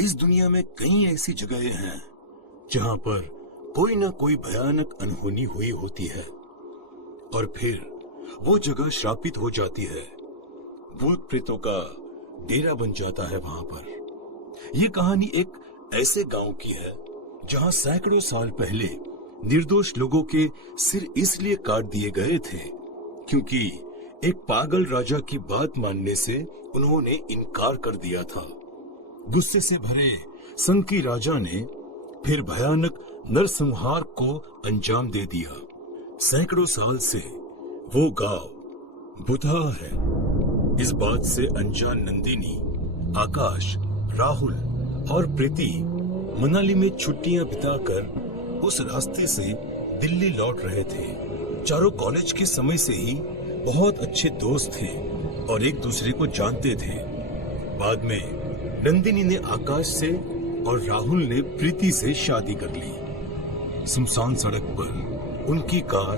इस दुनिया में कई ऐसी जगहें हैं जहां पर कोई ना कोई भयानक अनहोनी हुई होती है और फिर वो जगह श्रापित हो जाती है। भूत प्रेतों का डेरा बन जाता है वहां पर। ये कहानी एक ऐसे गांव की है जहां सैकड़ों साल पहले निर्दोष लोगों के सिर इसलिए काट दिए गए थे क्योंकि एक पागल राजा की बात मानने से उन्होंने इनकार कर दिया था। गुस्से से भरे संकी राजा ने फिर भयानक नरसंहार को अंजाम दे दिया। सैकड़ों साल से वो गांव बुधा है। इस बात से अनजान नंदिनी, आकाश, राहुल और प्रीति मनाली में छुट्टियां बिताकर उस रास्ते से दिल्ली लौट रहे थे। चारों कॉलेज के समय से ही बहुत अच्छे दोस्त थे और एक दूसरे को जानते थे। बाद में नंदिनी ने आकाश से और राहुल ने प्रीति से शादी कर ली। सुनसान सड़क पर उनकी कार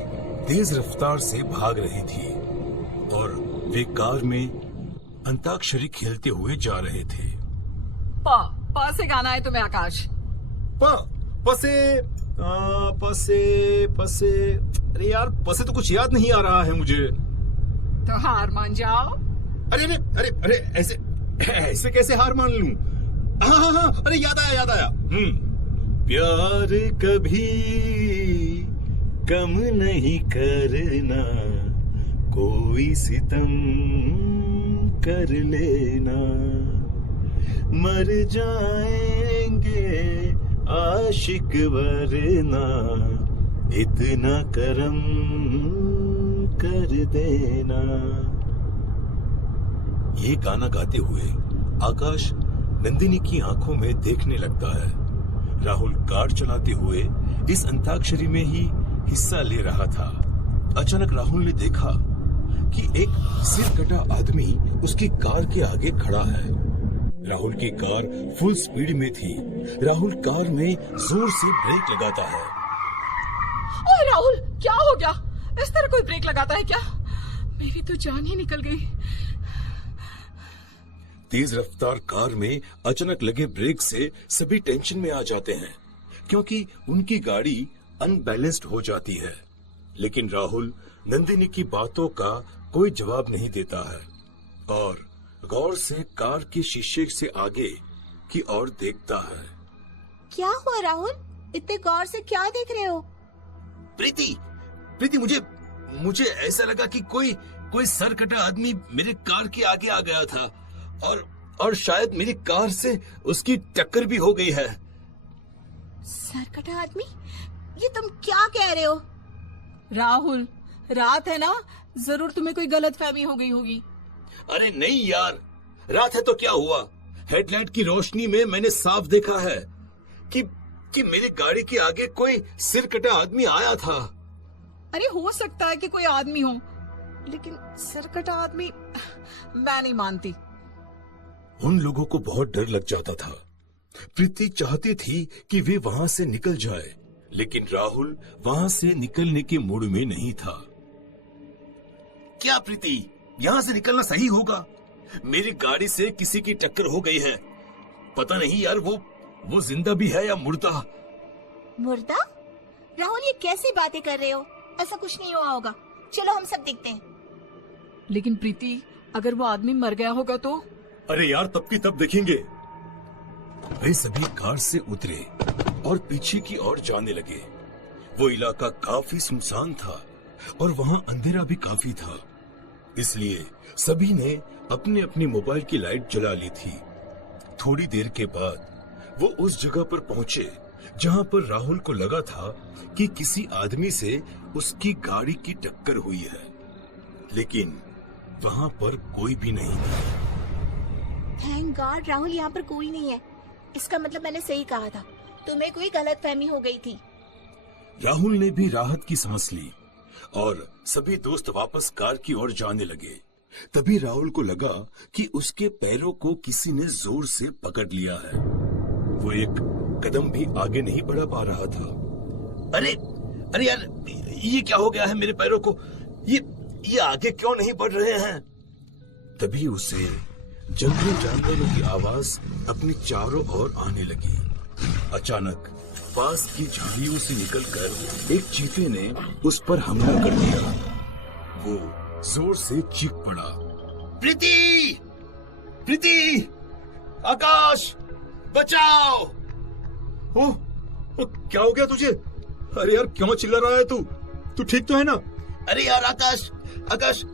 तेज रफ्तार से भाग रही थी और वे कार में अंताक्षरी खेलते हुए जा रहे थे। पा से गाना है तुम्हें आकाश? पसे अरे यार, पसे तो कुछ याद नहीं आ रहा है मुझे। तो हार मान जाओ। अरे अरे अरे अरे ऐसे कैसे हार मान लूं? हाँ, अरे याद आया। प्यार कभी कम नहीं करना, कोई सितम कर लेना, मर जाएंगे आशिक वरना, इतना करम कर देना। ये गाना गाते हुए आकाश नंदिनी की आंखों में देखने लगता है। राहुल कार चलाते हुए इस अंताक्षरी में ही हिस्सा ले रहा था। अचानक राहुल ने देखा कि एक सिर कटा आदमी उसकी कार के आगे खड़ा है। राहुल की कार फुल स्पीड में थी। राहुल कार में जोर से ब्रेक लगाता है। ओए राहुल, क्या हो गया? इस तरह कोई ब्रेक लगाता है क्या? मेरी तो जान ही निकल गई। तेज रफ्तार कार में अचानक लगे ब्रेक से सभी टेंशन में आ जाते हैं क्योंकि उनकी गाड़ी अनबैलेंस्ड हो जाती है। लेकिन राहुल नंदिनी की बातों का कोई जवाब नहीं देता है और गौर से कार के शीशे से आगे की ओर देखता है। क्या हुआ राहुल? इतने गौर से क्या देख रहे हो? प्रीति, मुझे ऐसा लगा कि कोई सर कटा आदमी मेरे कार के आगे आ गया था और शायद मेरी कार से उसकी टक्कर भी हो गई है। सरकटा आदमी? ये तुम क्या कह रहे हो? राहुल, रात है ना, जरूर तुम्हें कोई गलतफहमी हो गई होगी। अरे नहीं यार, रात है तो क्या हुआ? हेडलाइट की रोशनी में मैंने साफ देखा है कि मेरी गाड़ी के आगे कोई सिर कटा आदमी आया था। अरे हो सकता है कि कोई आदमी हो, लेकिन सरकटा आदमी मैं नहीं मानती। उन लोगों को बहुत डर लग जाता था। प्रीति चाहती थी कि वे वहां से निकल जाए, लेकिन राहुल वहां से निकलने के मूड में नहीं था। क्या प्रीति, यहाँ से निकलना सही होगा? मेरी गाड़ी से किसी की टक्कर हो गई है। पता नहीं यार, वो जिंदा भी है या मुर्दा। मुर्दा? राहुल, ये कैसी बातें कर रहे हो? ऐसा कुछ नहीं हुआ होगा। चलो हम सब देखते हैं। लेकिन प्रीति, अगर वो आदमी मर गया होगा तो? अरे यार, तब की तब देखेंगे। वे सभी कार से उतरे और पीछे की ओर जाने लगे। वो इलाका काफी सुनसान था और वहां अंधेरा भी काफी था, इसलिए सभी ने अपने अपने मोबाइल की लाइट जला ली थी। थोड़ी देर के बाद वो उस जगह पर पहुंचे जहां पर राहुल को लगा था कि किसी आदमी से उसकी गाड़ी की टक्कर हुई है, लेकिन वहां पर कोई भी नहीं था। थैंक गॉड राहुल, यहाँ पर कोई नहीं है। इसका मतलब मैंने सही कहा था, तुम्हें कोई गलतफहमी हो गई थी। राहुल ने भी राहत की सांस ली और सभी दोस्त वापस कार की ओर जाने लगे। तभी राहुल को लगा कि उसके पैरों को किसी ने जोर से पकड़ लिया है। वो एक कदम भी आगे नहीं बढ़ा पा रहा था। अरे यार, ये क्या हो गया है मेरे पैरों को? ये आगे क्यों नहीं बढ़ रहे हैं? तभी उसे जंगली जानवरों की आवाज अपनी चारों ओर आने लगी। अचानक पास की झाड़ियों से निकलकर एक चीते ने उस पर हमला कर दिया। वो जोर से चीख पड़ा, प्रीति, प्रीति, आकाश, बचाओ! ओ, क्या हो गया तुझे? अरे यार, क्यों चिल्ला रहा है तू ठीक तो है ना? अरे यार आकाश, आकाश,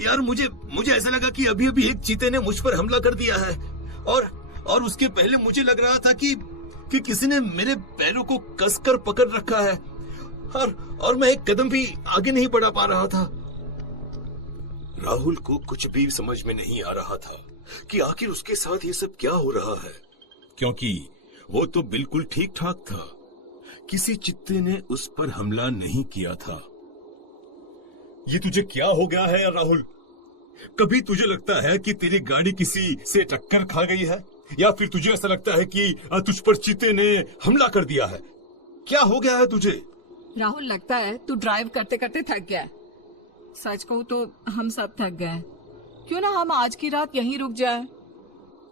यार मुझे ऐसा लगा कि अभी अभी एक चीते ने मुझ पर हमला कर दिया है और उसके पहले मुझे लग रहा था कि किसी ने मेरे पैरों को कसकर पकड़ रखा है और मैं एक कदम भी आगे नहीं बढ़ा पा रहा था। राहुल को कुछ भी समझ में नहीं आ रहा था कि आखिर उसके साथ ये सब क्या हो रहा है, क्योंकि वो तो बिल्कुल ठीक ठाक था। किसी चित्ते ने उस पर हमला नहीं किया था। ये तुझे क्या हो गया है यार राहुल? कभी तुझे लगता है कि तेरी गाड़ी किसी से टक्कर खा गई है, या फिर तुझे ऐसा लगता है कि तुझ पर चीते ने हमला कर दिया है? क्या हो गया है तुझे? राहुल, लगता है तू ड्राइव करते करते थक गया है। सच कहूँ तो हम सब थक गए हैं। क्यों ना हम आज की रात यहीं रुक जाए?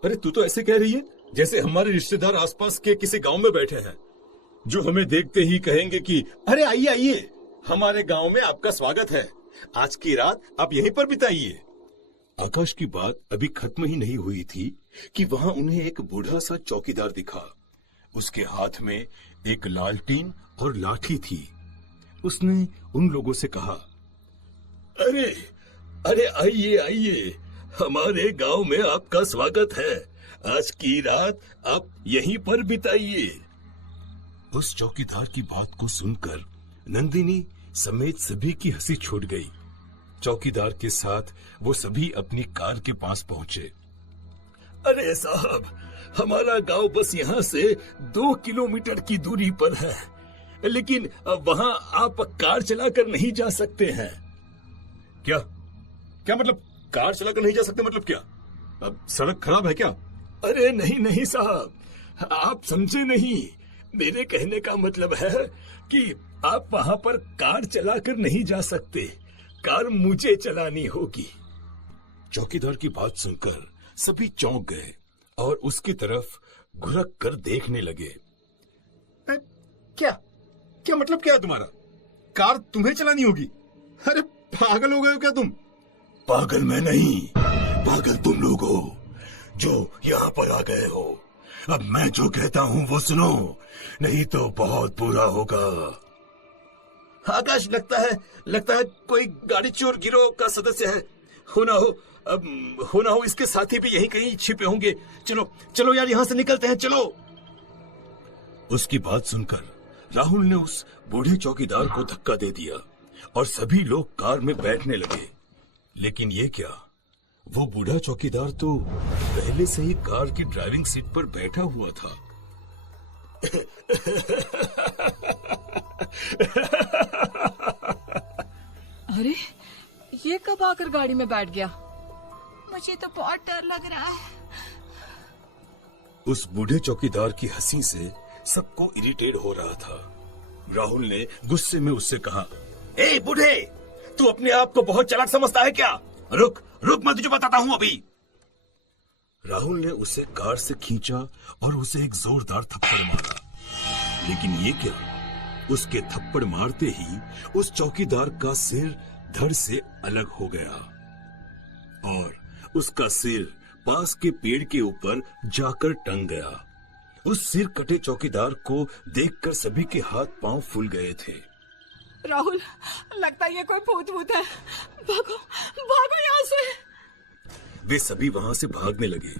अरे तू तो ऐसे कह रही है जैसे हमारे रिश्तेदार आसपास के किसी गांव में बैठे हैं, जो हमें देखते ही कहेंगे कि अरे आइए आइए, हमारे गांव में आपका स्वागत है, आज की रात आप यहीं पर बिताइए। आकाश की बात अभी खत्म ही नहीं हुई थी कि वहां उन्हें एक बूढ़ा सा चौकीदार दिखा। उसके हाथ में एक लालटेन और लाठी थी। उसने उन लोगों से कहा, अरे अरे आइए आइए, हमारे गांव में आपका स्वागत है, आज की रात आप यहीं पर बिताइए। उस चौकीदार की बात को सुनकर नंदिनी समेत सभी की हंसी छूट गई। चौकीदार के साथ वो सभी अपनी कार के पास पहुंचे। अरे साहब, हमारा गांव बस यहाँ से 2 किलोमीटर की दूरी पर है, लेकिन वहाँ आप कार चलाकर नहीं जा सकते हैं। क्या मतलब कार चलाकर नहीं जा सकते? मतलब क्या, अब सड़क खराब है क्या? अरे नहीं नहीं साहब, आप समझे नहीं। मेरे कहने का मतलब है कि आप वहाँ पर कार चलाकर नहीं जा सकते, कार मुझे चलानी होगी। चौकीदार की बात सुनकर सभी चौंक गए और उसकी तरफ घुरक कर देखने लगे। क्या मतलब क्या है तुम्हारा? कार तुम्हें चलानी होगी? अरे पागल हो गए हो क्या तुम? पागल मैं नहीं, पागल तुम लोग हो जो यहाँ पर आ गए हो। अब मैं जो कहता हूँ वो सुनो, नहीं तो बहुत बुरा होगा। आकाश, लगता है कोई गाड़ी चोर गिरोह का सदस्य है। होना हो इसके साथी भी यहीं कहीं छिपे होंगे। चलो यार, यहाँ से निकलते हैं, चलो। उसकी बात सुनकर राहुल ने उस बूढ़े चौकीदार को धक्का दे दिया और सभी लोग कार में बैठने लगे। लेकिन ये क्या, वो बूढ़ा चौकीदार तो पहले से ही कार की ड्राइविंग सीट पर बैठा हुआ था। अरे ये कब आकर गाड़ी में बैठ गया? मुझे तो बहुत डर लग रहा है। उस बूढ़े चौकीदार की हंसी से सबको इरिटेट हो रहा था। राहुल ने गुस्से में उससे कहा, ए बूढ़े, तू अपने आप को बहुत चालाक समझता है क्या? रुक, मैं तुझे बताता हूँ अभी। राहुल ने उसे कार से खींचा और उसे एक जोरदार थप्पड़ मारा। लेकिन ये क्या, उसके थप्पड़ मारते ही उस चौकीदार का सिर धड़ से अलग हो गया और उसका सिर पास के पेड़ के ऊपर जाकर टंग गया। उस सिर कटे चौकीदार को देखकर सभी के हाथ पांव फूल गए थे। राहुल, लगता है ये कोई भूत है। भागो यहाँ से। वे सभी वहां से भागने लगे।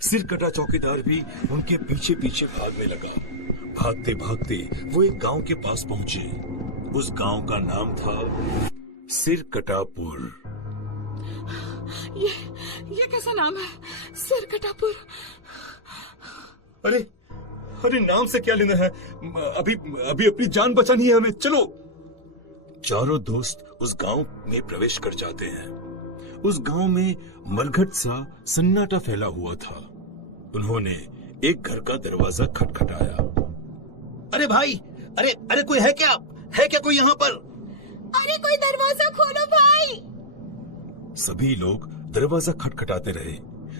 सिर कटा चौकीदार भी उनके पीछे पीछे भागने लगा। भागते भागते वो एक गांव के पास पहुंचे। उस गांव का नाम था सिरकटापुर। ये कैसा नाम है, सिरकटापुर? अरे नाम से क्या लेना है? अभी अपनी जान बचानी है हमें, चलो। चारों दोस्त उस गांव में प्रवेश कर जाते हैं। उस गांव में मरघट सा सन्नाटा फैला हुआ था। उन्होंने एक घर का दरवाजा खटखटाया। अरे भाई, अरे कोई है क्या कोई यहाँ पर? अरे कोई दरवाजा खोलो भाई। सभी लोग दरवाजा खटखटाते रहे,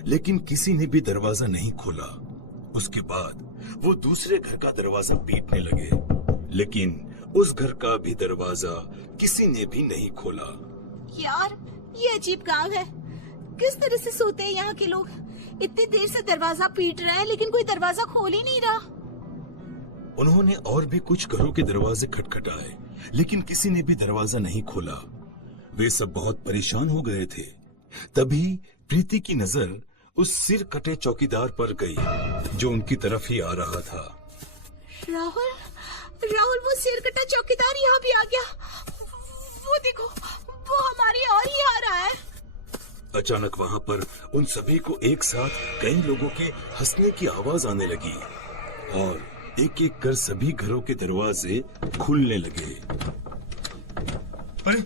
लेकिन किसी ने भी दरवाजा नहीं खोला। उसके बाद वो दूसरे घर का दरवाजा पीटने लगे, लेकिन उस घर का भी दरवाजा किसी ने भी नहीं खोला। यार, ये अजीब गांव है। किस तरह से सोते हैं यहाँ के लोग? इतनी देर से दरवाजा पीट रहे हैं लेकिन कोई दरवाजा खोल ही नहीं रहा। उन्होंने और भी कुछ घरों के दरवाजे खटखटाए, लेकिन किसी ने भी दरवाजा नहीं खोला। वे सब बहुत परेशान हो गए थे। तभी प्रीति की नजर उस सिर कटे चौकीदार पर गई, जो उनकी तरफ ही आ रहा था। राहुल, राहुल, वो सिर कटा चौकीदार यहाँ भी आ गया। वो देखो, वो हमारी ओर ही आ रहा है। अचानक वहां पर उन सभी को एक साथ कई लोगों के हंसने की आवाज आने लगी और एक एक कर सभी घरों के दरवाजे खुलने लगे। अरे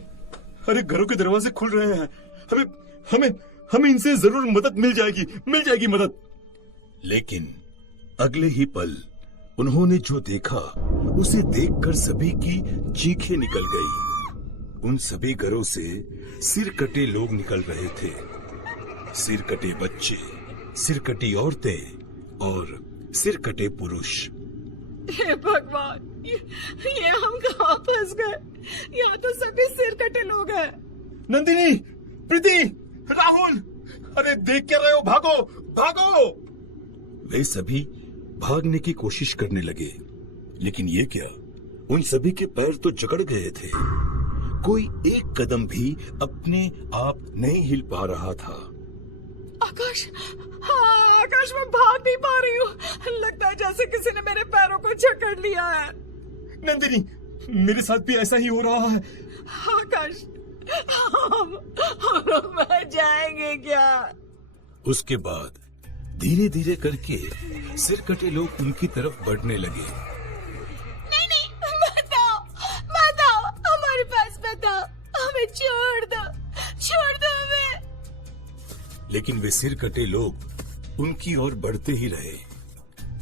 अरे, घरों के दरवाजे खुल रहे हैं। हमें हमें हमें इनसे जरूर मदद मिल जाएगी मदद। लेकिन अगले ही पल उन्होंने जो देखा उसे देखकर सभी की चीखें निकल गई। उन सभी घरों से सिर कटे लोग निकल रहे थे। सिर कटे बच्चे, सिर कटी औरतें और सिर कटे पुरुष। हे भगवान, ये हम कहाँ फंस गए? यहाँ तो सभी सिर कटे लोग हैं। नंदिनी, प्रीति, राहुल, अरे देख क्या रहे हो? भागो भागो! वे सभी भागने की कोशिश करने लगे, लेकिन ये क्या, उन सभी के पैर तो जकड़ गए थे। कोई एक कदम भी अपने आप नहीं हिल पा रहा था। आकाश, हाँ आकाश, मैं भाग नहीं पा रही हूँ। लगता है जैसे किसी ने मेरे पैरों को जकड़ लिया है। नंदिनी, मेरे साथ भी ऐसा ही हो रहा है। आकाश, हम मर जाएंगे क्या? उसके बाद धीरे धीरे करके सिर कटे लोग उनकी तरफ बढ़ने लगे। नहीं नहीं, मत आओ, मत आओ, हमारे पास मत आओ, हमें छोड़ दो हमें। लेकिन वे सिर कटे लोग उनकी ओर बढ़ते ही रहे।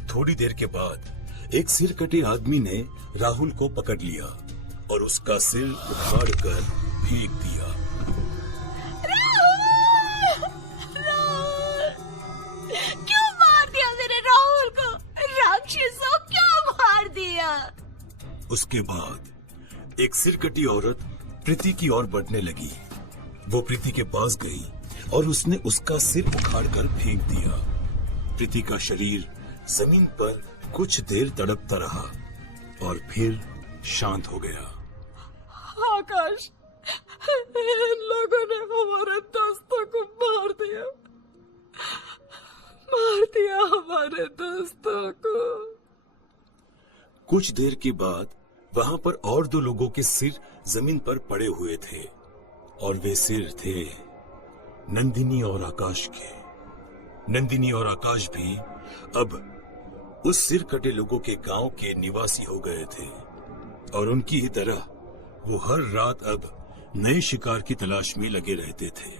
थोड़ी देर के बाद एक सिर कटे आदमी ने राहुल को पकड़ लिया और उसका सिर उखाड़कर फेंक दिया। क्यों मार दिया मेरे राहुल को? राक्षसों, क्यों मार दिया? उसके बाद एक सिर कटी औरत प्रीति की ओर बढ़ने लगी। वो प्रीति के पास गई और उसने उसका सिर उखाड़कर फेंक दिया। प्रीति का शरीर जमीन पर कुछ देर तड़पता रहा और फिर शांत हो गया। आकाश, इन लोगों ने हमारे दोस्तों को मार दिया हमारे दोस्तों को। कुछ देर के बाद वहां पर और दो लोगों के सिर जमीन पर पड़े हुए थे और वे सिर थे नंदिनी और आकाश के। नंदिनी और आकाश भी अब उस सिर कटे लोगों के गांव के निवासी हो गए थे और उनकी ही तरह वो हर रात अब नए शिकार की तलाश में लगे रहते थे।